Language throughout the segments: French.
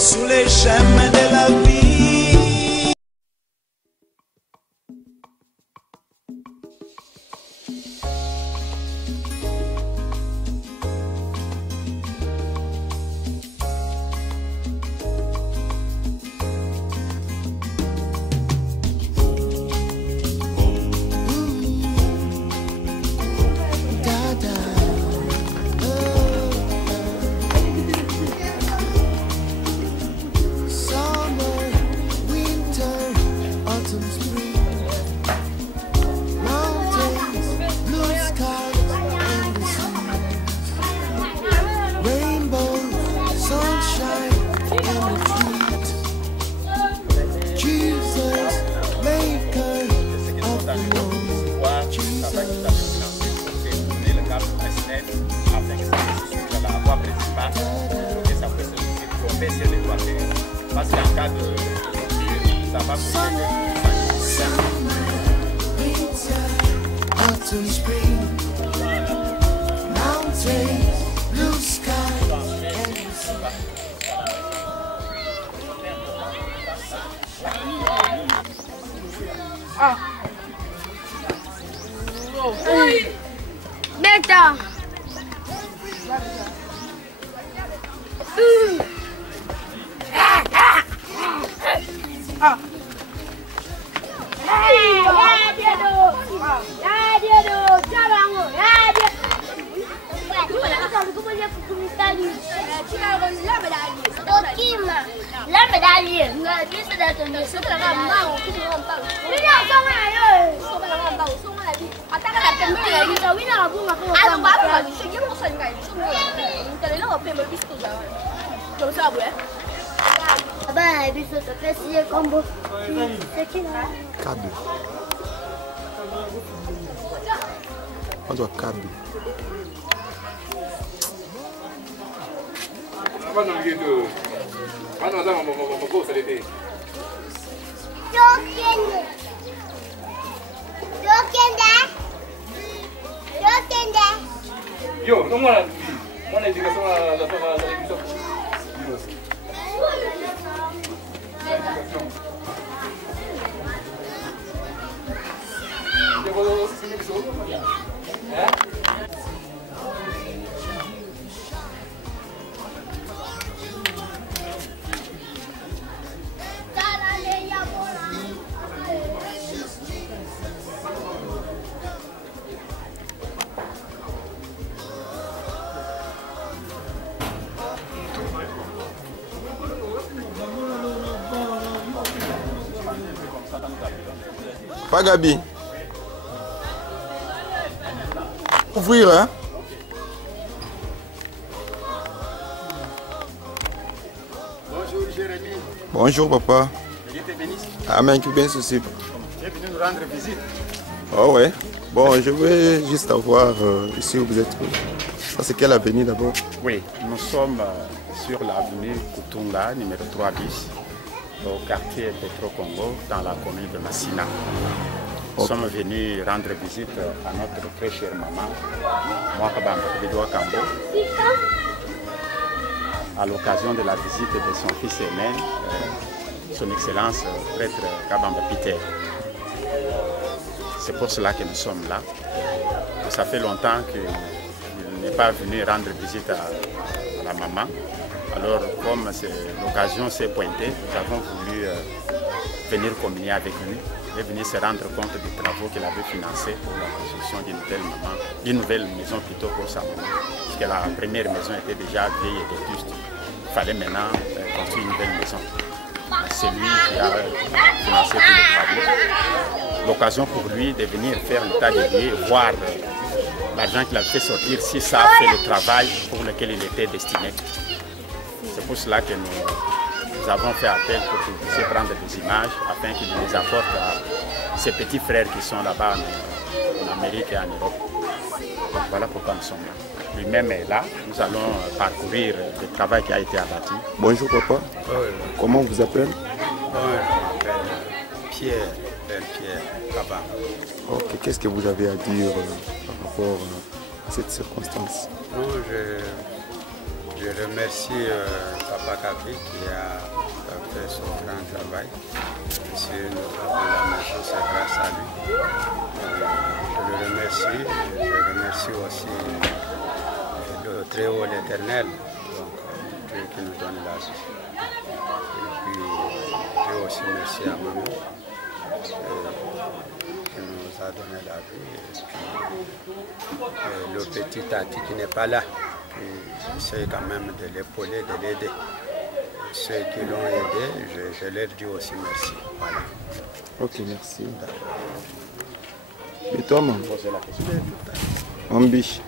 sous les chemins de la vie. Parce qu'en cas de ça va Beta. La medaglia, Câble. Quando acabe. Yo, non moi mon indication la Pas Gabi. Ouvrir, hein? Bonjour Jérémy. Bonjour papa. Que Dieu te bénisse. Amen, que bien ceci. Tu es venu nous rendre visite. Oh ouais. Bon, je veux juste avoir ici où vous êtes. Ça c'est quelle avenue d'abord? Oui, nous sommes sur l'avenue Kutunga, numéro 3 bis, au quartier Petro-Congo, dans la commune de Massina. Nous sommes venus rendre visite à notre très chère maman, Mwakabamba Bidwa Kambo, à l'occasion de la visite de son fils aîné, son Excellence prêtre Kabamba Peter. C'est pour cela que nous sommes là. Ça fait longtemps qu'il n'est pas venu rendre visite à la maman. Alors, comme l'occasion s'est pointée, nous avons voulu venir communier avec lui et venir se rendre compte des travaux qu'il avait financés pour la construction d'une nouvelle maison plutôt pour sa maman. Parce que la première maison était déjà vieille et vétuste. Il fallait maintenant construire une nouvelle maison. C'est lui qui a financé tous les travaux. L'occasion pour lui de venir faire l'état des lieux, voir l'argent qu'il a fait sortir, si ça a fait le travail pour lequel il était destiné. C'est pour cela que nous avons fait appel pour qu'il puisse prendre des images afin qu'il les apporte à ses petits frères qui sont là-bas en Amérique et en Europe. Donc voilà pourquoi nous sommes là. Lui-même est là. Nous allons parcourir le travail qui a été abattu. Bonjour papa. Oui. Comment on vous appelle? Je m'appelle Pierre, Père Pierre Kabamba. Ok, qu'est-ce que vous avez à dire par rapport à cette circonstance? Non, Je remercie Papa Kapi qui a fait son grand travail. Si nous avons la maison, c'est grâce à lui. Je le remercie. Je remercie aussi le Très-Haut, l'Éternel, Dieu qui nous donne la vie. Et puis, Dieu aussi merci à maman qui nous a donné la vie. Et le petit Tati qui n'est pas là, qui essaie quand même de l'épauler, de l'aider. Ceux qui l'ont aidé, je leur dis aussi merci. Voilà. Ok, merci. Et toi, maman? Ambi.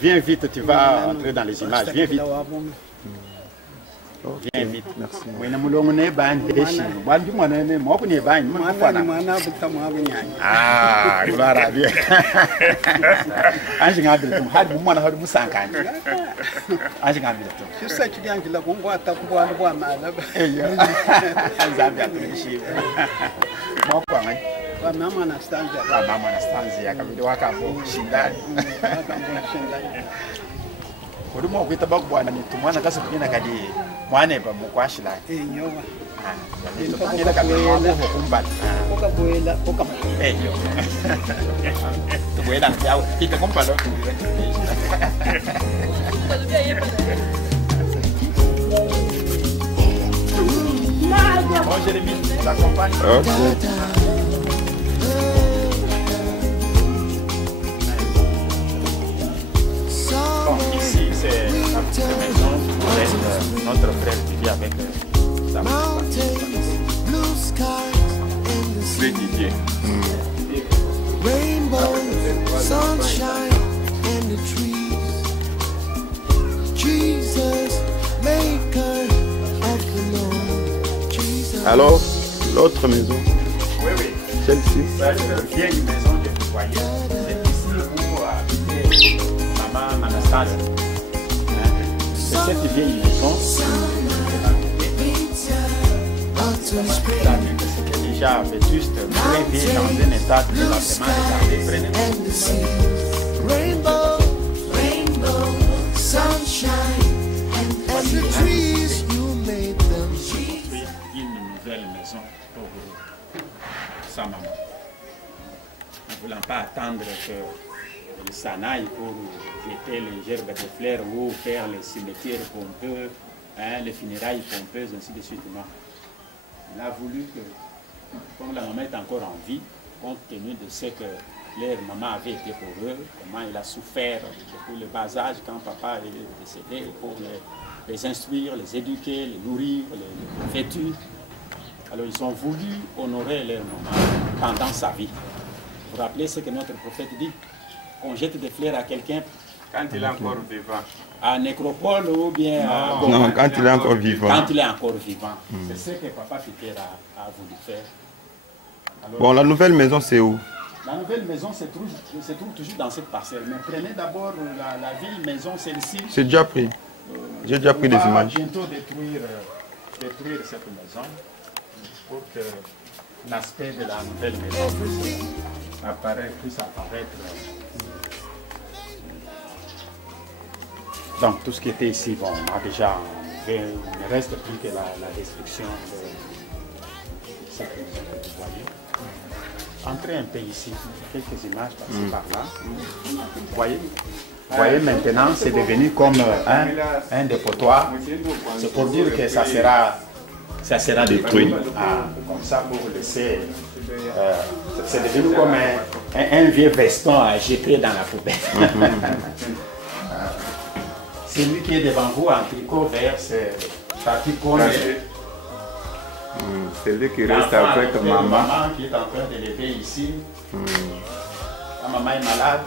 Viens vite, tu vas entrer dans les images. Viens vite. Viens vite. Merci. Ah, il va bien. Mama Anastasia kabidi wakavo shindani. Huduma ukita bakubwana nitumwana kasa kugenda kadi mwane pa mukwashila. Nyoba. Ndio kabidi wako kumbali. Okabuela, Eyo. Tubuela yao kita kumbalo. Bon, Jérémy, t'accompagne. Ok. Bon, ici, c'est la petite maison où reste notre frère qui vit avec sa femme. C'est Didier. Rainbow, sunshine, and the trees. Jesus, maker of the Lord. Jesus. Alors, l'autre maison, Oui, oui. celle-ci. C'est une vieille maison que vous voyez. C'est ici où habitait maman Anastasia. C'est cette vieille maison. C'était déjà vétuste, très vieille, dans un état de délabrement. And the seas. Rainbow, rainbow, sunshine, and the trees, you made them. Construire une nouvelle maison pour sa maman. Ne voulant pas attendre que il s'en aille pour jeter les gerbes de fleurs ou faire les cimetières pompeux, les funérailles pompeuses, ainsi de suite. Non. Il a voulu que, comme la maman est encore en vie, compte tenu de ce que leur maman avait été pour eux, comment il a souffert depuis le bas âge quand papa est décédé, pour les instruire, les éduquer, les nourrir, les vêtir. Alors ils ont voulu honorer leur maman pendant sa vie. Vous vous rappelez ce que notre prophète dit? On jette des fleurs à quelqu'un Quand il est encore vivant. à nécropole ou bien à... Non, quand il est encore vivant. Quand il est encore vivant. C'est ce que papa Fiter a voulu faire. Alors, Bon, la nouvelle maison, c'est où? la nouvelle maison se trouve toujours dans cette parcelle. Mais prenez d'abord la vieille maison, celle-ci. J'ai déjà pris. J'ai déjà pris des On va images. bientôt détruire cette maison pour que l'aspect de la nouvelle maison puisse apparaître. Donc tout ce qui était ici, bon, on a déjà, il ne reste plus que la destruction de cette maison que vous voyez. Entrez un peu ici, quelques images par-ci par-là. Vous voyez maintenant, c'est devenu comme un dépotoir. C'est pour dire que ça sera détruit. Comme ça, pour laisser. C'est devenu comme un vieux veston à jeter dans la poubelle. Celui qui est devant vous en tricot vert, c'est Tati Kone. C'est lui qui reste avec maman. Maman qui est en train de l'élever ici. Quand maman est malade,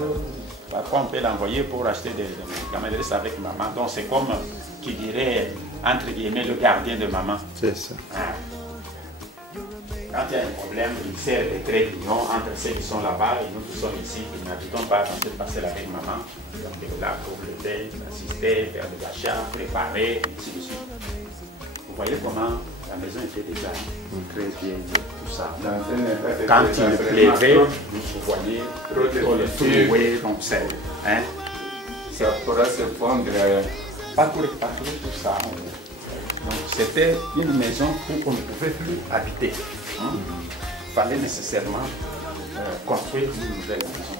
parfois on peut l'envoyer pour acheter des médicaments. Il reste avec maman. Donc c'est comme qui dirait, entre guillemets, le gardien de maman. C'est ça. quand il y a un problème, il sert des traits d'union entre ceux qui sont là-bas et nous qui sommes ici, qui n'habitons pas dans cette parcelle avec maman. Donc il est là pour l'aider, assister, faire des achats, préparer, et ainsi de suite. Vous voyez comment la maison était déjà très bien, tout ça. Quand il pleuvait, vous voyez, le feu, donc c'est... Hein, ça pourra se fondre. parcourir tout ça. Donc c'était une maison qu'on ne pouvait plus habiter. Il fallait nécessairement construire une nouvelle maison.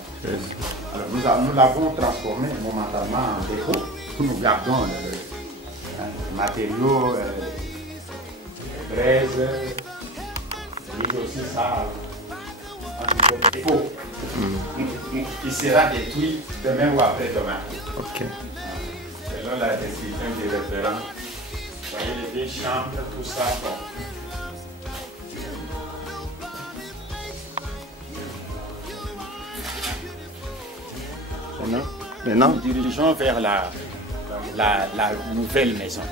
Alors nous l'avons transformée momentanément en dépôt. Nous gardons les matériaux, les braises, et aussi ça en dépôt. Il sera détruit demain ou après-demain. Ok. Selon la description du référent, vous voyez les deux chambres, tout ça. Bon. Maintenant, Nous dirigeons vers la nouvelle maison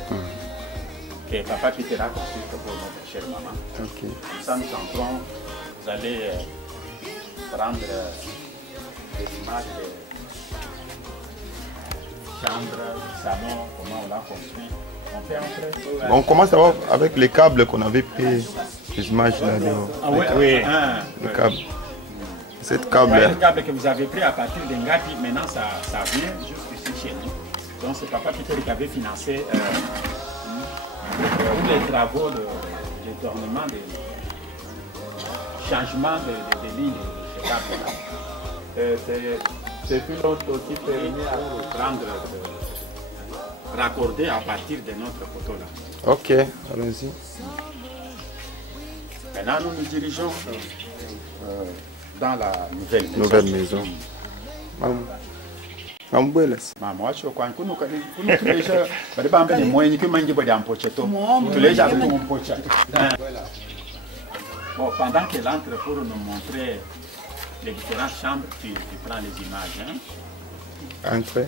que papa quittera construire pour notre chère maman. ok. Comme ça, nous entrons, vous allez prendre des images de chambre, salon, comment on l'a construit. On peut entrer. On commence d'abord avec les câbles qu'on avait pris, les images là dehors. Ah oui, oui. Les câbles. Cette Vous câble voyez là. le câble que vous avez pris à partir d'Engapi, maintenant ça vient jusqu'ici chez nous. Donc c'est papa Peter qui avait financé tous les travaux de détournement, de changement de lignes de ce câble-là. C'est plus l'autre qui permet à prendre, raccorder à partir de notre poteau là. Ok, allons-y. Maintenant nous nous dirigeons dans la nouvelle maison. Nouvelle maison. Mambuelas. Maman, je crois que nous déjà, les moyens que nous avons pocheto. Tous les gens ont pocheto. Bon, pendant qu'elle entre pour nous montrer les différentes chambres, tu prends les images. Hein? Entrez.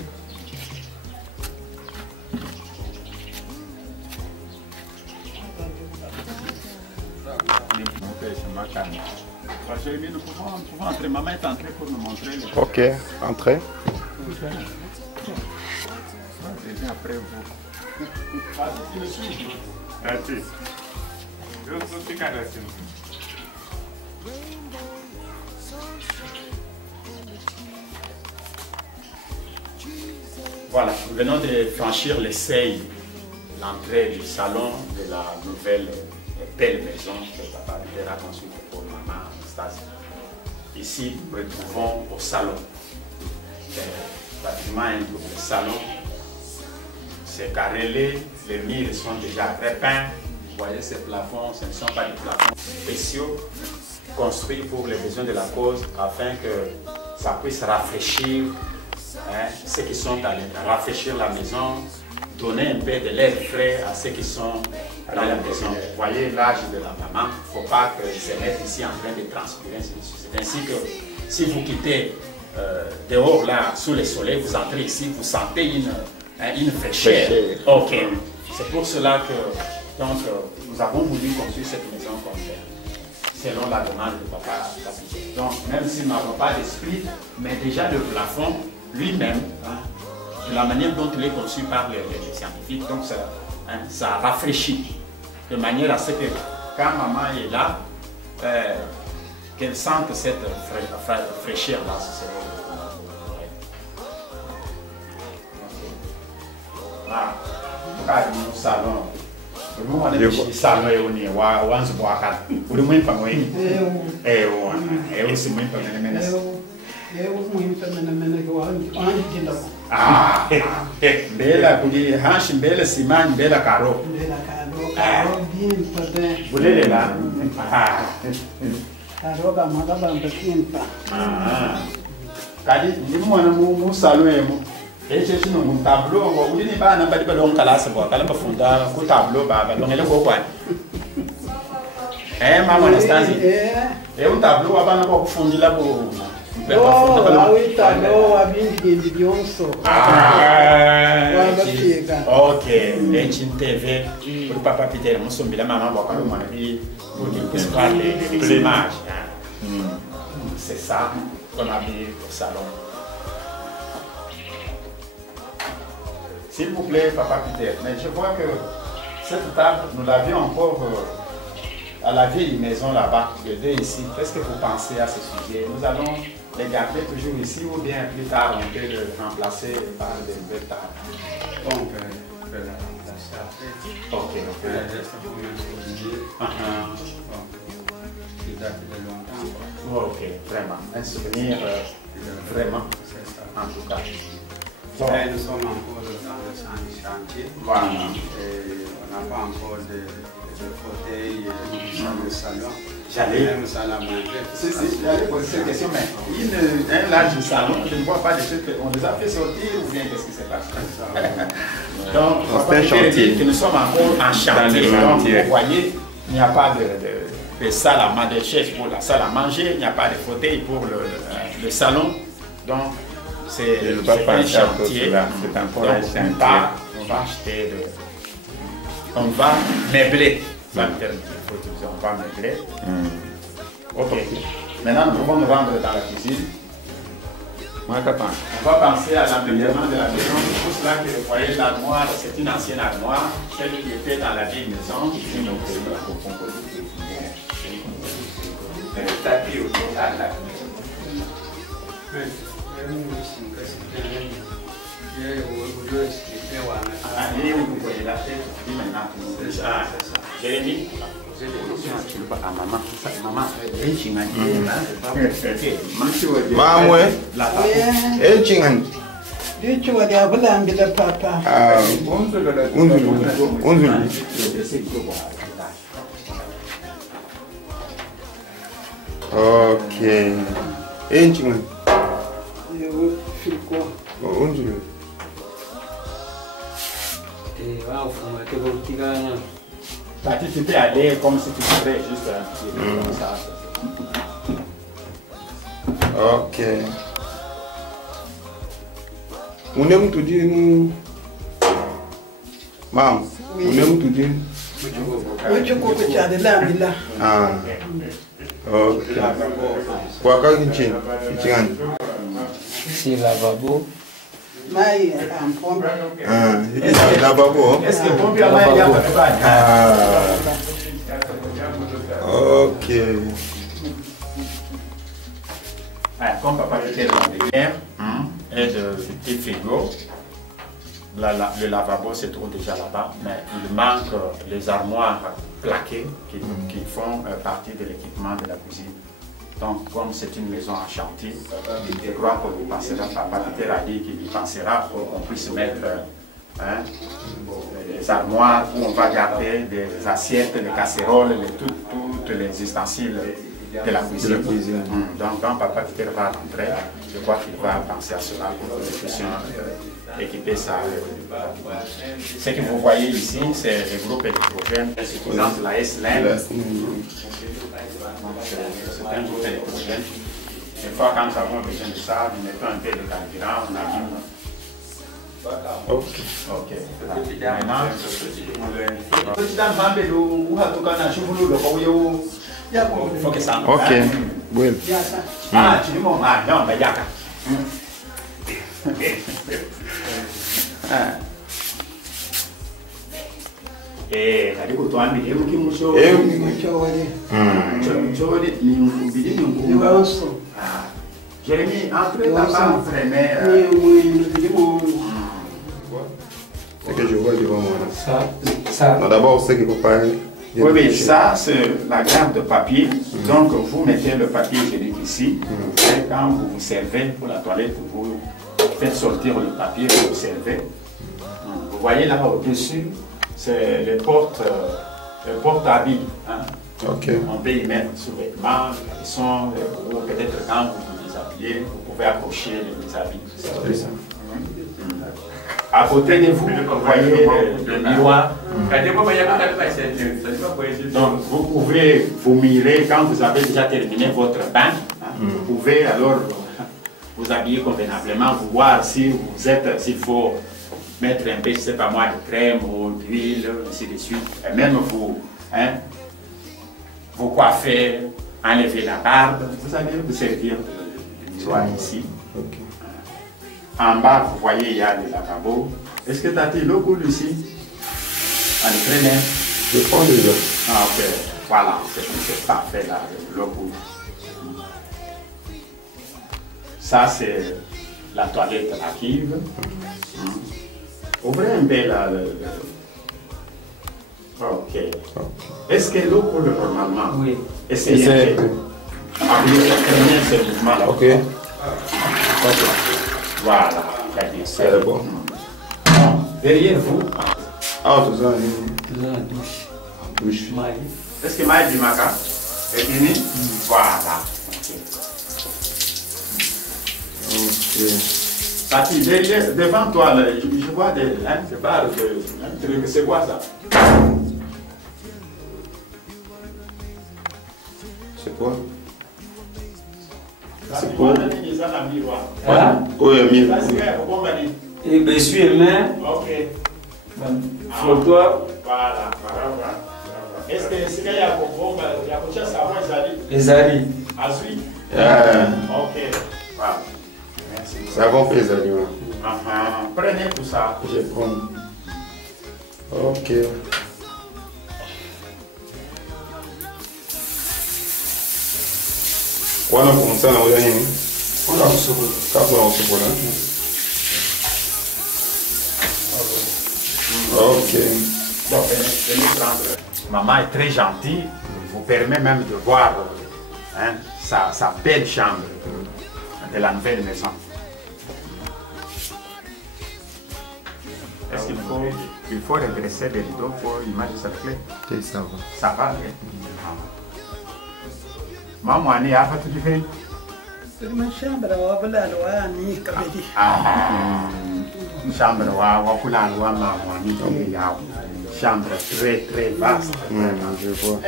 Nous pouvons entrer. Maman est entrée pour nous montrer. Ok, entrez. Après vous. Voilà, nous venons de franchir les seuils, l'entrée du salon de la nouvelle belle maison que papa a construite pour maman Anastasie. Ici, nous nous retrouvons au salon. Le bâtiment est un double salon. C'est carrelé, les murs sont déjà repeints. Vous voyez ces plafonds, ce ne sont pas des plafonds spéciaux construits pour les besoins de la cause afin que ça puisse rafraîchir ceux qui sont à l'intérieur, rafraîchir la maison, donner un peu de l'air frais à ceux qui sont dans la maison. Vous voyez l'âge de la maman, il ne faut pas qu'ils se mettent ici en train de transpirer. C'est ainsi que si vous quittez dehors là, sous le soleil, vous entrez ici, vous sentez une fraîcheur. Ok. C'est pour cela que donc, nous avons voulu construire cette maison comme ça, selon la demande de papa. Donc même si nous n'avons pas d'esprit, mais déjà le plafond lui-même, de la manière dont il est conçu par les scientifiques, donc ça rafraîchit de manière à ce que quand maman est là, qu'elle sente cette fraîcheur-là. Voilà, nous salon. Nous on est chez salon et on est wanzu boaka. Uri mwen pa mwen. Aussi mwen pa mwen. Ah, bela kuli hanshi bela simani bela karo. Bulele la. Karo ba magaba mbakinta. Kadi ndi mwana mu salon emo. Ese sino mu tableau ngo ulini bana bali balong kalasa bo kala bafunda ku tableau baba longele go kwani. Mama Anastasie. Un tableau abana ba kufundila bo Ok, Enchin TV, pour Papa Peter, nous sommes bien maman, pour qu'il puisse voir l'image. C'est ça qu'on a mis au salon. S'il vous plaît, Papa Peter, mais je vois que cette table, nous l'avions encore à la vieille maison là-bas, les deux ici. Qu'est-ce que vous pensez à ce sujet? Nous allons les garder toujours ici ou bien plus tard on peut le remplacer par des nouvelles tables? Bon, on peut la remplacer après. Ok, ok. Qui date de longtemps. Ok, vraiment. Un souvenir, vraiment, en tout cas. Bon. Et nous sommes encore dans le chantier. Voilà. Et on n'a pas encore de fauteuil dans le salon. J'allais poser cette question, mais un large salon, je ne vois pas des choses qu'on les a fait sortir ou bien qu'est-ce qui s'est passé? Donc, c'est un chantier. Que nous sommes encore en chantier. Donc, vous voyez, il n'y a pas de salle à manger, de chaise pour la salle à manger, il n'y a pas de fauteuil pour le salon. Donc, c'est un chantier. C'est encore un chantier. On va acheter on va meubler. On va meubler. Ok. Maintenant, nous pouvons nous rendre dans la cuisine. On va penser à l'aménagement de la maison. C'est pour cela que vous voyez l'armoire, c'est une ancienne armoire, celle qui était dans la vieille maison. Le tapis autour de la Jérémy, maman, tu peux aller comme si tu serais juste un petit peu comme ça. Ok. On aime tout dire, nous. Maman, on aime tout dire. Ah. Ok. Quoi que tu c'est lavabo. C'est lavabo. Est-ce que pompe à main, il y a pas ok. Comme papa était dans l'équerre et de petit frigo, le lavabo se trouve déjà là-bas, mais il manque les armoires plaquées qui font partie de l'équipement de la cuisine. Donc, comme c'est une maison en chantier, je crois qu'on y pensera, papa Peter a dit qu'il y pensera pour qu'on puisse mettre des armoires où on va garder des assiettes, des casseroles, toutes les ustensiles de la cuisine. Donc, quand papa Peter va rentrer, je crois qu'il va penser à cela pour que nous puissions équiper ça. Ce que vous voyez ici, c'est le groupe électrogène, c'est la S-Line. C'est un groupe électrogène. Des fois, quand nous avons besoin de ça, nous mettons un peu de carburant, on allume. Ok. Maintenant, il faut que ça. Ok. Bueno. Ah, tu dis mon mari, non, mais yaka. Karibu tuambie hebu kimusho. Jérémy, entre papa, frère. C'est que je vois devant moi là. Ça. D'abord, c'est que papa. Oui, ça c'est la garde de papier. Donc vous mettez le papier hygiénique ici. Et quand vous vous servez pour la toilette, vous faites sortir le papier, vous servez. Vous voyez là au-dessus, c'est les porte-habits. Okay. On peut y mettre sous-vêtements, caleçons, ou peut-être quand vous vous déshabillez, vous pouvez accrocher les habits. C'est ça. À côté de vous, vous voyez le miroir. Donc vous pouvez vous mirer quand vous avez déjà terminé votre bain. Vous pouvez alors vous habiller convenablement, vous voir si vous êtes, s'il faut mettre un peu, je ne sais pas moi, de crème ou d'huile, ainsi de suite. Et même vous, hein, vous coiffer, enlever la barbe, vous allez vous servir de miroir ici. Ok. En bas, vous voyez, il y a le lavabo. Est-ce que tu as l'eau coule ici? Allez, prenez. Je prends déjà. Ah, ok. Voilà, c'est parfait là, l'eau coule. Ça, c'est la toilette active. Ouvrez un peu là. Ok. Est-ce que l'eau coule normalement? Oui. Essayez un peu. Appuyez ce mouvement là. Ok. Voilà. C'est bon. Derrière vous. Ah, tout ça. Dans la douche. Douche. Est-ce que Maï du Maca est fini? Voilà. Ok. Tati, derrière, devant toi, là, je vois des. Hein, c'est pas c'est quoi ça? C'est quoi? C'est quoi? Oui, Amir. Et bien, suis main. Ok. Frottoir. Voilà. Est-ce que y a quelque chose à voir, Zali? Ezali. Azui? Ok. Voilà. Merci. Ça va faire ça, Lima. Prenez tout ça. Je prends. Ok. Wana kumsa na uya nini? Kapo na usokola. Ok. Bon, venez prendre. Maman est très gentille, vous permet même de voir hein, sa belle chambre de la nouvelle maison. Est-ce qu'il faut redresser les rideaux pour imaginer cette clé? Ok, ça va. Ça va, hein? Maman, on est à faire tout du fait. C'est ma chambre, on va la ni kabedi. Chambre, on va la ni chambre très très vaste. Je vois.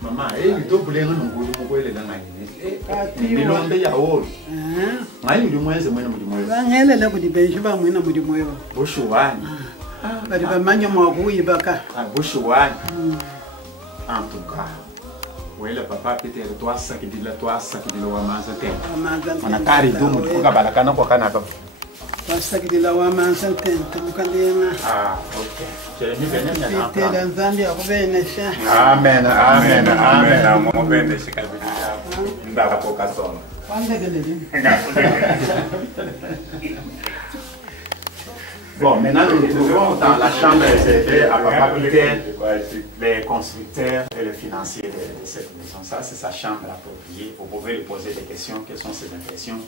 Maman, et il faut que nous nous les dans la l'onde ya haut. Ngai du moins c'est moi du moins. Ngela la ku di benji ba mwina mu di moyo. Boshuwani. Ba di ba manya mo ku ibaka. Boshuwani. En tout cas. Oui, le papa Peter, toi ça qui dit la toi ça qui dit le wamanza te. On a carré do mu ku kabala kana ko kana ba. Toi ça qui dit la wamanza te mu kandena. Ah, OK. Je ni venir na. Te dan Zambie ko bene sha. Amen, amen, amen. Mo bene se kalbi. Ndaba ko kasona. Bon, maintenant nous nous trouvons dans la chambre réservée à Papa Peter, les constructeurs et les financiers de cette maison. Ça, c'est sa chambre appropriée. Vous pouvez lui poser des questions. Quelles sont ses impressions?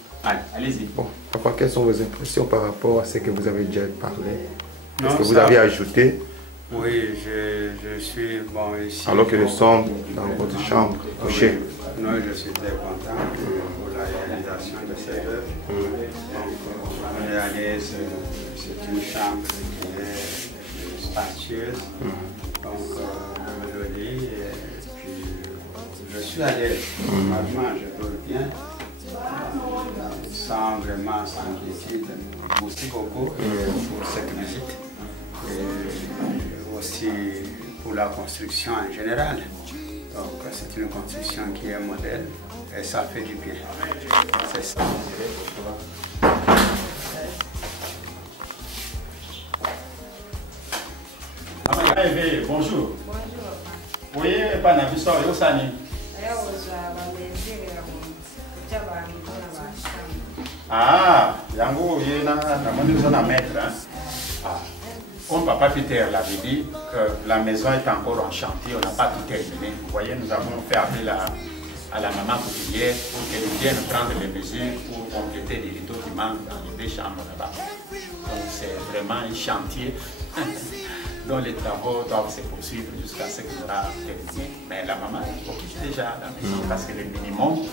Allez-y. Bon, papa, quelles sont vos impressions par rapport à ce que vous avez déjà parlé? Est-ce que vous avez ajouté? Oui, je suis bon ici. Alors que nous sommes dans votre chambre, couchée. Non, je suis très content pour la réalisation de cette œuvre. Donc, on réalise, c'est une chambre qui est spacieuse, donc mélodie, et puis je suis à l'aise. Normalement, je dors bien, sans vraiment s'inquiéter. Merci beaucoup pour cette visite. Et aussi pour la construction en général. Donc c'est une construction qui est modèle et ça fait du bien. C'est ça. Bonjour. Oui, pas d'habitude, où ça n'est? Ah, yango yena na moni na mettre. Comme Papa Peter l'avait dit, que la maison est encore en chantier, on n'a pas tout terminé. Vous voyez, nous avons fait appel à la maman couturière pour qu'elle vienne prendre les mesures pour compléter les rideaux qui manquent dans les deux chambres là-bas. Donc c'est vraiment un chantier dont les travaux doivent se poursuivre jusqu'à ce qu'il sera terminé. Mais la maman occupe déjà la maison parce que le minimum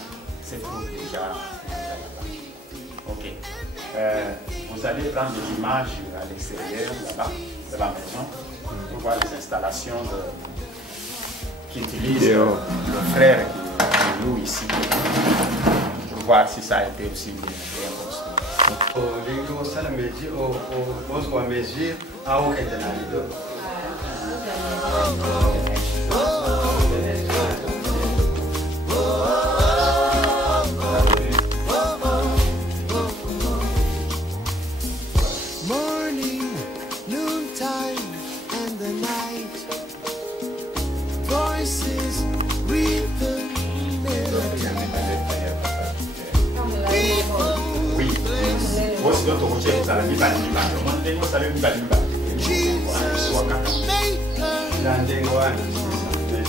se trouve déjà là-bas. Ok. Vous allez prendre des images à l'extérieur là-bas de la maison pour voir les installations qu'utilise le frère qui loue ici pour voir si ça a été aussi bien construit. Morning, noontime, and the night. Voices, rhythm, melody. Oui. Voici d'autres routiers, ça la vie va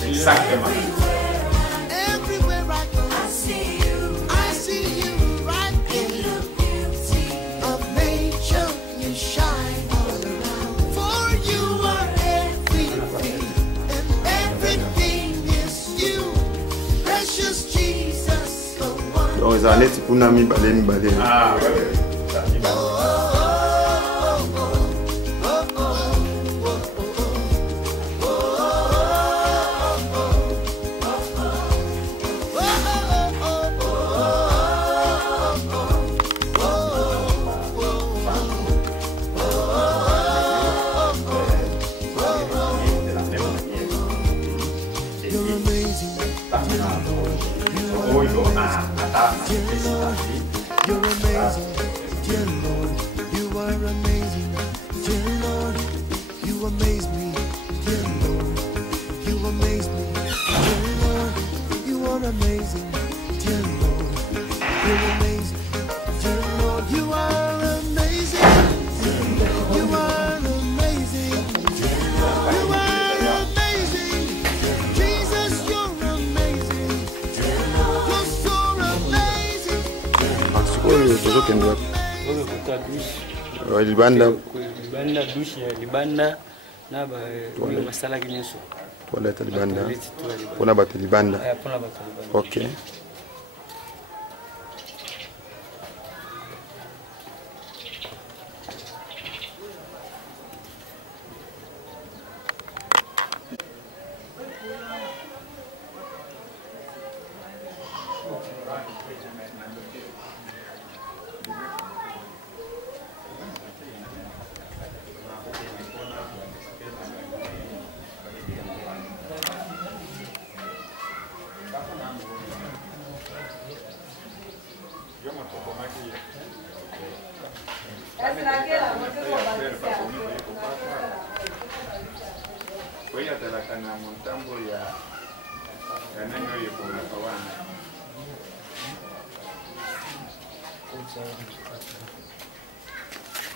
exactement. Everywhere I go, I see you right in the beauty of nature. You shine all around. For you are everything, and everything is you. Precious Jesus, the one. Donc, ils allaient pour nous balai. Ah, ouais. You're amazing, dear Lord. You are amazing, dear Lord. You amaze me, dear Lord. You amaze me, dear Lord. You are amazing, dear Lord. You're amazing, dear Lord. You are amazing. You are amazing. You are amazing. Jesus, you're amazing. You're so amazing. Toujours qu'il doit. Libanda douche libanda na ba masala kinyeso. Toilette libanda. Pona ba libanda. OK.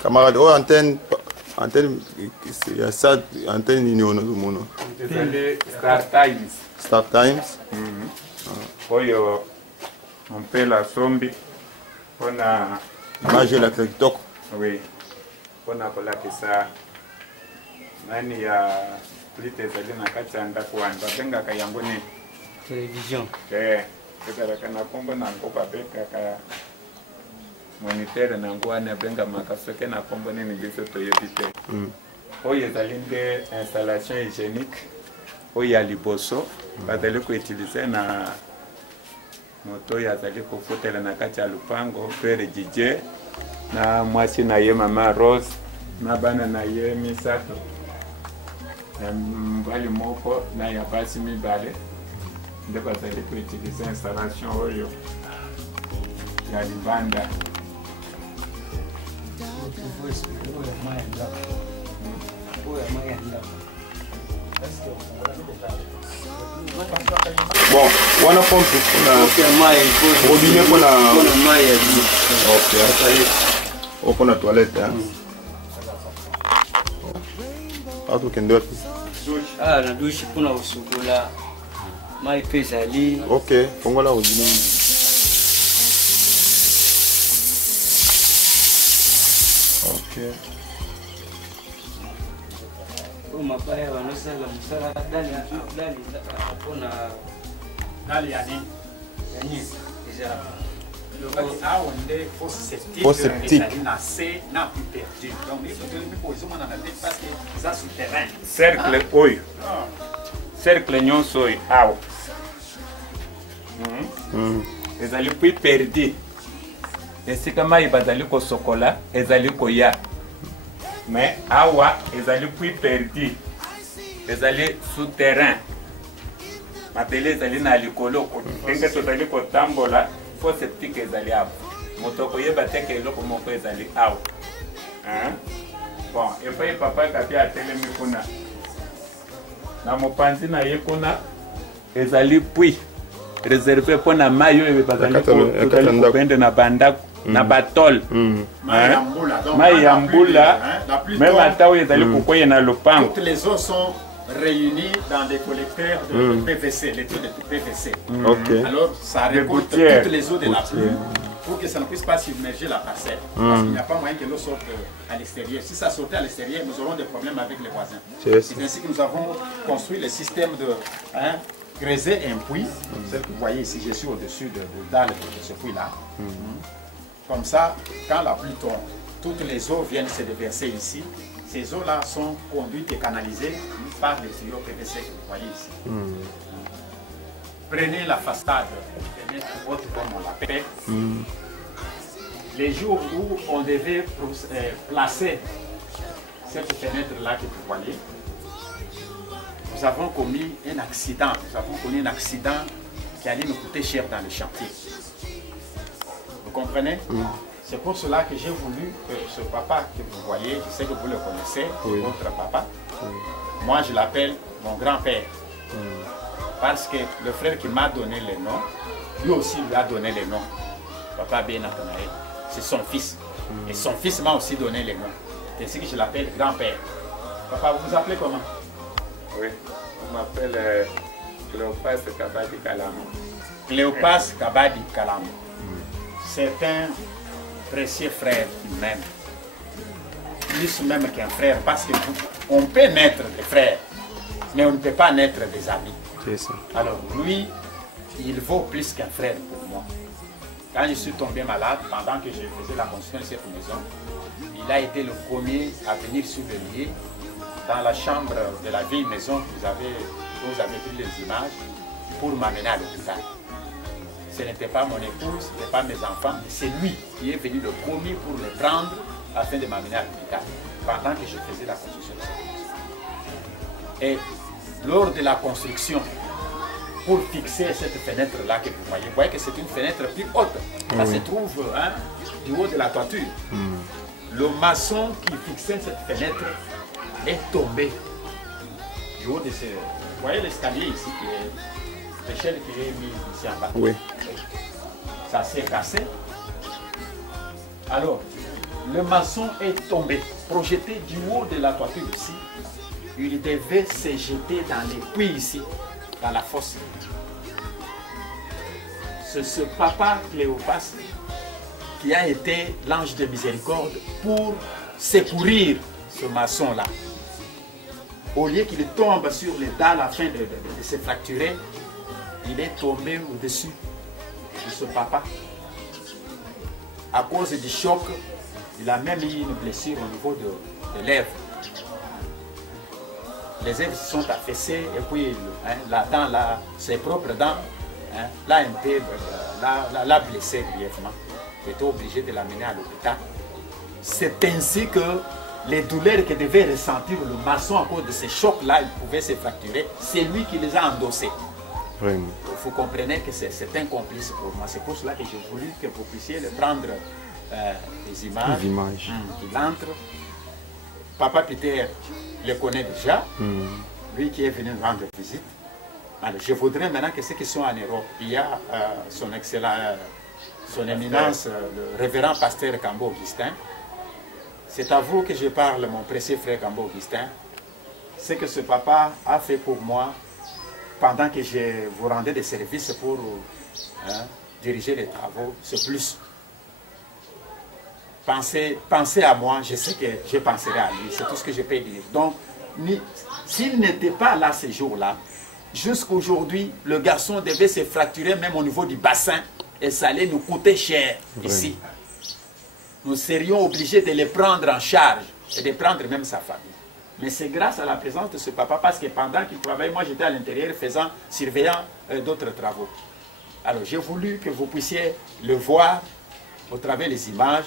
Camarade, oh, antenne, il y a ça, antenne union, non? Star Times. Star Times. Oyo, on fait la sombi. On a. Image la TikTok. Oui. On a pour la pesa. Nani ya plite zali na kati anda kuanza. Benga kayangoni. Télévision. Kekara kana kombo na ngopa beka ka. Moniteur na ngwana benga makaseke na kombo nini biso toyebite. Oyo ezalinde installation hygiénique. Oyo ya liboso bazali ko utiliser na moto ya zali ko fotela na kati ya lupango pere DJ na mwasi na ye mama Rose na bana na ye misato na mbali moko na ya basi mibale nde bazali ko utiliser installation oyo ya libanda. Bon, on a compris robinet pour la OK, pour la toilette hein. Auto kendo na douche kuna usukula mai pesa ali. OK, pongola robinet. OK. Mabaya wanasala msala ndani hakuna Nali yani yani déjà Fosse septique. Cercle oyo. cercle nyonso awa ezali puis perdu esika mai bazali kosokola ezali koya mais awa ezali puis perdu ezali souterrain mabele ezali na likolo ndenge tozali kotambola fo septique ezali awa moto koyeba te ke eloko moko ezali awa bon epai papa kapi atelemi kuna na mopanzi na ye kuna ezali puis réservé pour na mai oyo bazali kokende na bandako na batol mai ya mbula même ata oyo ezali kokoya na lopango. Toutes les eaux sont réunies dans des collecteurs de PVC, les taux de PVC. Alors ça récolte toutes les eaux de la pluie pour que ça ne puisse pas submerger la parcelle. Parce qu'il n'y a pas moyen que l'eau sorte à l'extérieur. Si ça sortait à l'extérieur, nous aurons des problèmes avec les voisins. C'est ainsi que nous avons construit le système de creuser un puits. Celle que vous voyez ici, je suis au-dessus de dalle de ce puits-là. Comme ça, quand la pluie tombe, toutes les eaux viennent se déverser ici. Ces eaux-là sont conduites et canalisées par les tuyaux PVC que vous voyez ici. Prenez la façade, fenêtre haute comme on l'appelle. Les jours où on devait placer cette fenêtre-là que vous voyez, nous avons commis un accident. Nous avons connu un accident qui allait nous coûter cher dans le chantier. Vous comprenez? C'est pour cela que j'ai voulu que ce papa que vous voyez, je sais que vous le connaissez, votre papa, moi je l'appelle mon grand-père. Parce que le frère qui m'a donné le nom, lui aussi lui a donné le nom. Papa Ben Nathanaël, c'est son fils. Et son fils m'a aussi donné le nom. C'est ainsi que je l'appelle grand-père. Papa, vous vous appelez comment? Oui, on m'appelle Cléopas Kabadi Kalamo. Cléopas Kabadi Kalamo. C'est un précieux frère qui m'aime. Plus même qu'un frère, parce qu'on peut naître des frères, mais on ne peut pas naître des amis. Alors lui, il vaut plus qu'un frère pour moi. Quand je suis tombé malade, pendant que je faisais la construction de cette maison, il a été le premier à venir sur le lieu, dans la chambre de la vieille maison que vous avez pris les images, pour m'amener à l'hôpital. Ce n'était pas mon épouse, ce n'était pas mes enfants, mais c'est lui qui est venu le premier pour les prendre afin de m'amener à l'hôpital, pendant que je faisais la construction de cette maison. Et lors de la construction, pour fixer cette fenêtre-là que vous voyez que c'est une fenêtre plus haute. Ça se trouve du haut de la toiture. Le maçon qui fixait cette fenêtre est tombé du haut de ce... Vous voyez l'escalier ici, l'échelle qui est mise ici en bas. Ça s'est cassé. Alors, le maçon est tombé, projeté du haut de la toiture ici. Il devait se jeter dans les puits ici, dans la fosse. C'est ce papa Cléopas qui a été l'ange de miséricorde pour secourir ce maçon-là. Au lieu qu'il tombe sur les dalles afin de se fracturer, il est tombé au-dessus de ce papa. À cause du choc, il a même eu une blessure au niveau de lèvres. Les lèvres se sont affaissées et puis la dent, là, ses propres dents, l'a un peu l'a blessé grièvement. J'étais obligé de l'amener à l'hôpital. C'est ainsi que les douleurs que devait ressentir le maçon à cause de ces chocs-là, il pouvait se fracturer, c'est lui qui les a endossés. Vous comprenez que c'est un complice pour moi. C'est pour cela que j'ai voulu que vous puissiez le prendre des images. Il entre. Papa Peter le connaît déjà, lui qui est venu nous rendre visite. Alors, je voudrais maintenant que ceux qui sont en Europe, il y a son excellent, son éminence, le révérend pasteur Kambo Augustin. C'est à vous que je parle, mon précieux frère Kambo Augustin. Ce que ce papa a fait pour moi pendant que je vous rendais des services pour diriger les travaux, c'est plus. Pensez à moi, je sais que je penserai à lui, c'est tout ce que je peux dire. Donc, s'il n'était pas là ce jour-là, jusqu'à aujourd'hui, le garçon devait se fracturer même au niveau du bassin et ça allait nous coûter cher ici. Nous serions obligés de le prendre en charge et de prendre même sa famille. Mais c'est grâce à la présence de ce papa, parce que pendant qu'il travaillait, moi j'étais à l'intérieur surveillant d'autres travaux. Alors j'ai voulu que vous puissiez le voir au travers des images.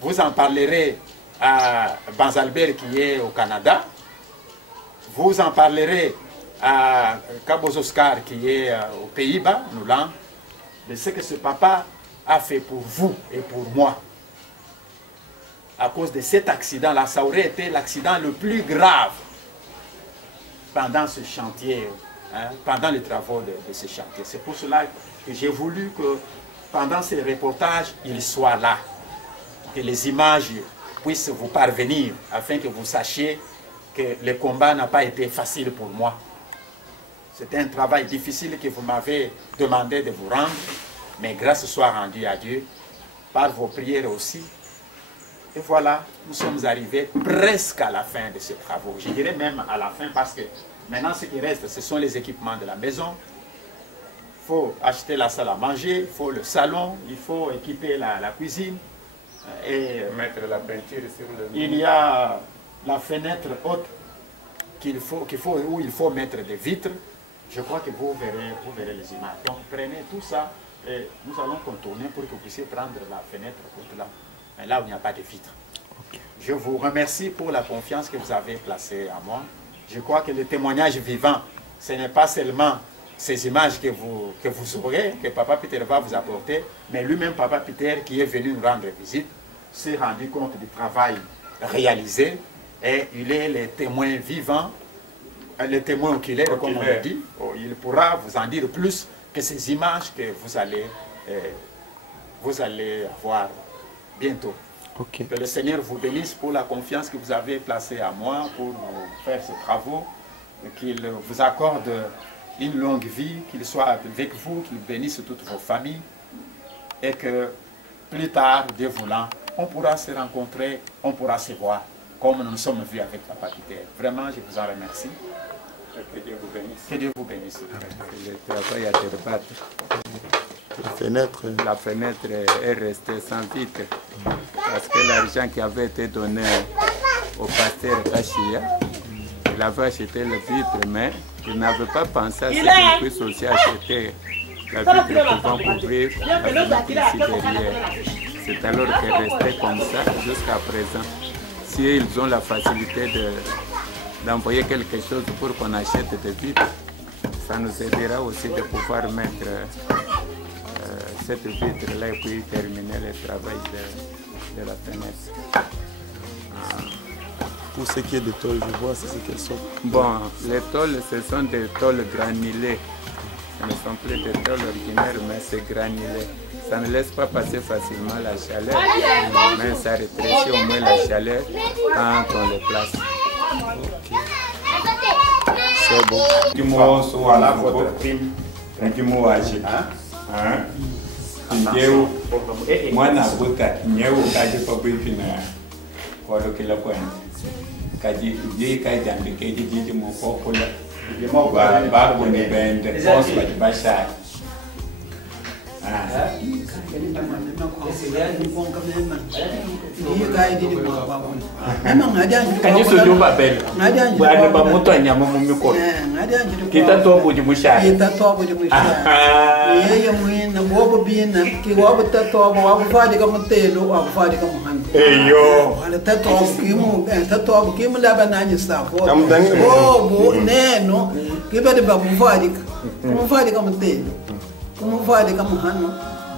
Vous en parlerez à Banzalbert qui est au Canada. Vous en parlerez à Cabos Oscar qui est aux Pays-Bas, Noulan, de ce que ce papa a fait pour vous et pour moi. À cause de cet accident-là, ça aurait été l'accident le plus grave pendant ce chantier, hein, pendant les travaux de ce chantier. C'est pour cela que j'ai voulu que pendant ces reportages, il soit là, que les images puissent vous parvenir, afin que vous sachiez que le combat n'a pas été facile pour moi. C'était un travail difficile que vous m'avez demandé de vous rendre, mais grâce soit rendue à Dieu, par vos prières aussi. Et voilà, nous sommes arrivés presque à la fin de ces travaux. Je dirais même à la fin parce que maintenant ce qui reste, ce sont les équipements de la maison. Il faut acheter la salle à manger, il faut le salon, il faut équiper la cuisine. Et mettre la peinture sur le... Il y a la fenêtre haute où il faut mettre des vitres. Je crois que vous verrez les images. Donc prenez tout ça et nous allons contourner pour que vous puissiez prendre la fenêtre haute là. Mais là où il n'y a pas de vitres. Okay. Je vous remercie pour la confiance que vous avez placée à moi. Je crois que le témoignage vivant, ce n'est pas seulement ces images que vous aurez, que Papa Peter va vous apporter, mais lui-même, Papa Peter, qui est venu nous rendre visite, s'est rendu compte du travail réalisé et il est le témoin vivant, le témoin oculaire, comme on le dit. Il pourra vous en dire plus que ces images que vous allez avoir bientôt. Okay. Que le Seigneur vous bénisse pour la confiance que vous avez placée à moi pour faire ces travaux, qu'il vous accorde une longue vie, qu'il soit avec vous, qu'il bénisse toutes vos familles et que plus tard, Dieu voulant, on pourra se rencontrer, on pourra se voir comme nous nous sommes vus avec Papa Peter. Vraiment, je vous en remercie. Que Dieu vous bénisse. Que Dieu vous bénisse. Le travail a été battu. La fenêtre est restée sans vitre parce que l'argent qui avait été donné au pasteur Kachia, il avait acheté le vitre, mais il n'avait pas pensé à ce qu'il puisse aussi acheter la vitre pouvant couvrir la fenêtre ici derrière. C'est alors qu'elle restait comme ça jusqu'à présent. Si ils ont la facilité d'envoyer quelque chose pour qu'on achète des vitres, ça nous aidera aussi de pouvoir mettre cette vitre-là et puis terminer le travail de la fenêtre. Pour ce qui est des tôles, je vois, c'est ce qu'elles sont. Bon, les tôles, ce sont des tôles granulées. Ce ne sont plus des tôles ordinaires, mais c'est granulé. Ça ne laisse pas passer facilement la chaleur, mais ça rétrécit au moins la chaleur quand on les place. Okay. C'est bon. Du mot, voilà votre prime. Du mot âgé. Moi, je suis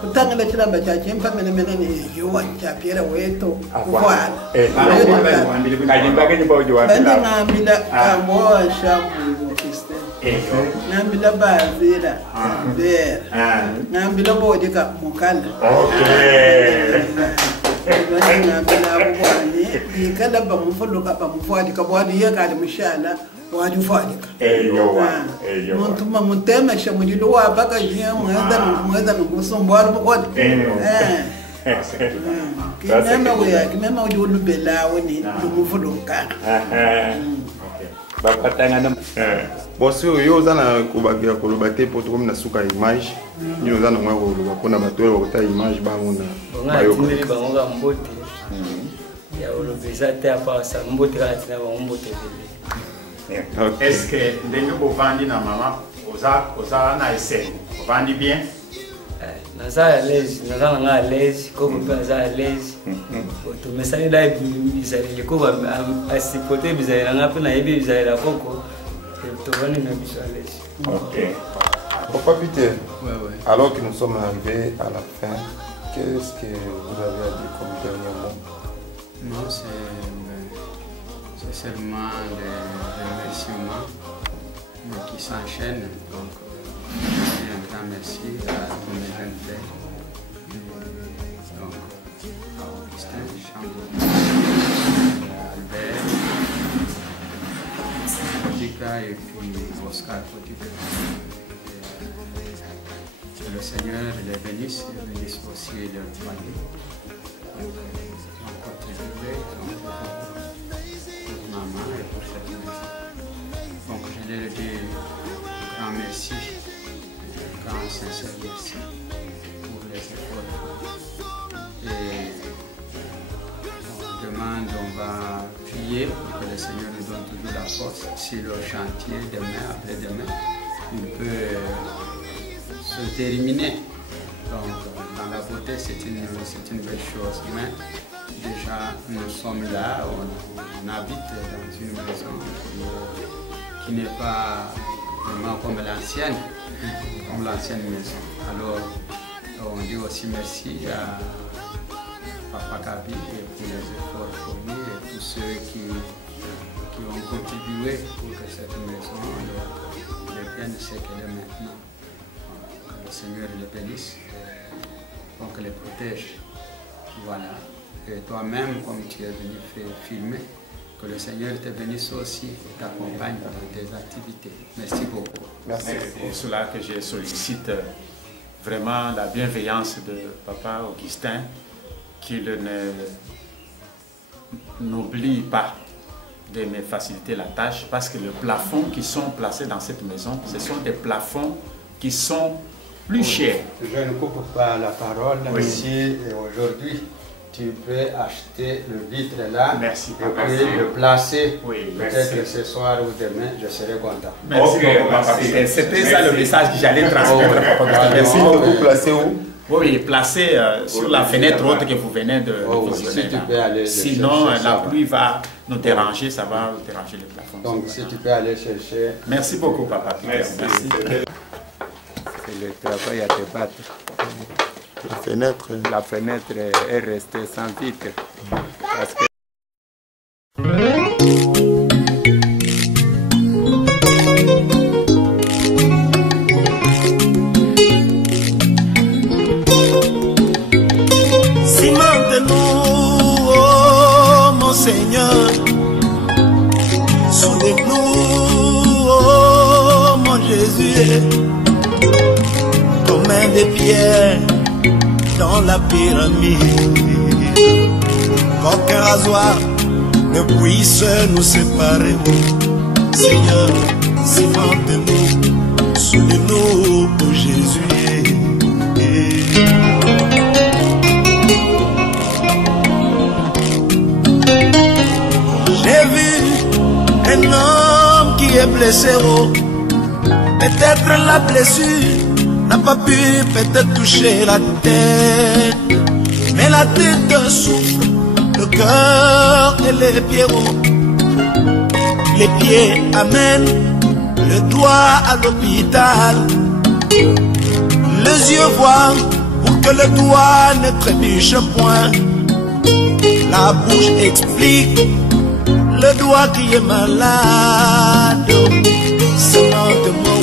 Kutangala chilamba cha chempa mena ni yuwa cha piera weto kufana. Kajimba ke nyimba ujo wapi? Bende ngambila amboa shabu kiste. Ngambila bazira. Ngambila bodika mukala. Okay. Ngambila abubani ikala bamufuluka bamufadika bwadi yakali mushala. Wadi fadika. Montuma montema chamulilo wa baka jia mweza ngusombwara bokodi. Kimema udi ulubela woni lumufuluka. Bapatanga. Bon, si yo zana kubagia kolobate poto comme na suka image, ni zana mwa koloba pona batwe bakota image ba mona. Bayo ko ba ngo mbote. Ya Est-ce que vous vendez na maman oza na essaye vous vendez bien? Naza à l'aise, naza à l'aise, comme naza à l'aise. Tu me sens là bizarre, le coup à ce côté bizarre, on a peu na yebi bizarre la coco. Tu vois ni na bizarre à l'aise. Ok. Papa Peter, alors que nous sommes arrivés à la fin, qu'est-ce que vous avez à dire comme dernier mot? Non, c'est seulement des remerciements qui s'enchaînent. Donc, un grand merci à tous mes jeunes frères. Donc, à Augustin Chambre, à Albert, Tika et puis Oscar Potika. Que le Seigneur les bénisse aussi leur famille. Maman et pour cette maison. Donc je leur dis un grand merci, un grand sincère merci pour les efforts. Et on demande, on va prier pour que le Seigneur nous donne toujours la force. Si le chantier demain, après-demain, il peut se terminer. Donc dans la beauté c'est une belle chose. Mais déjà, nous sommes là, on habite dans une maison qui n'est pas vraiment comme l'ancienne maison. Alors, on dit aussi merci à Papa Kabi pour les efforts fournis et tous ceux qui ont contribué pour que cette maison devienne ce qu'elle est maintenant. Que le Seigneur les bénisse, donc les protège. Voilà. Et toi-même, comme tu es venu filmer, que le Seigneur te bénisse aussi et t'accompagne dans tes activités. Merci beaucoup. Merci. C'est pour cela que je sollicite vraiment la bienveillance de Papa Augustin, qu'il n'oublie pas de me faciliter la tâche, parce que les plafonds qui sont placés dans cette maison, ce sont des plafonds qui sont plus chers. Je ne coupe pas la parole, mais si aujourd'hui tu peux acheter le vitre là, merci, et puis le placer, peut-être que ce soir ou demain, je serai content. Merci beaucoup, Papa. C'était ça le message que j'allais transmettre. Merci beaucoup. Placer où? Oui, placé sur la fenêtre haute que vous venez de visionner. Sinon, la pluie va nous déranger, ça va déranger les plafonds. Donc, si tu peux aller chercher. Merci beaucoup, Papa. Merci. C'est le travail à te battre. La fenêtre est restée sans vitre. Parce que Cimente-nous, oh mon Seigneur, soulève-nous, oh mon Jésus, comme un des pierres dans la pyramide, qu'aucun rasoir ne puisse nous séparer. Seigneur, cimente-nous, soulève-nous, oh Jésus. J'ai vu un homme qui est blessé, oh. Peut-être la blessure n'a pas pu peut-être toucher la tête, mais la tête souffre, le cœur et les pieds, oh. Les pieds amènent le doigt à l'hôpital, les yeux voient pour que le doigt ne trébuche point, la bouche explique le doigt qui est malade. Cimente-moi,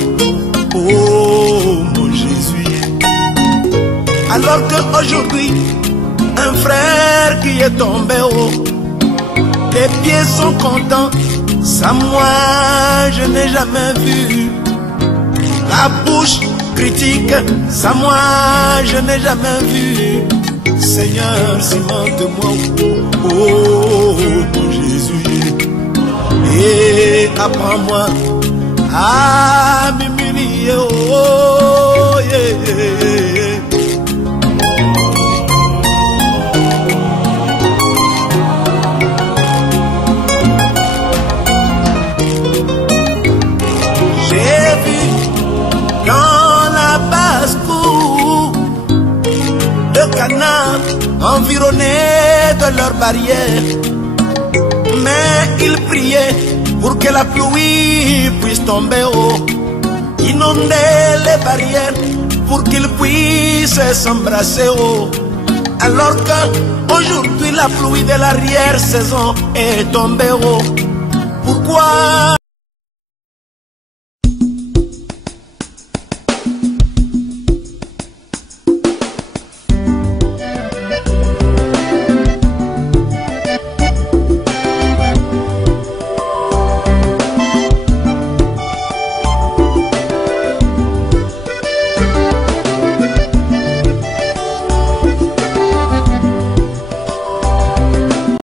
oh mon Jésus. Alors qu'aujourd'hui, un frère qui est tombé haut, les pieds sont contents, ça moi je n'ai jamais vu. La bouche critique, ça moi je n'ai jamais vu. Seigneur, cimente-moi, oh mon Jésus, et apprends-moi à m'humilier, oh environnés de leurs barrières. Mais ils priaient pour que la pluie puisse tomber haut, inonder les barrières pour qu'ils puissent s'embrasser haut. Alors qu'aujourd'hui la pluie de l'arrière-saison est tombée haut. Pourquoi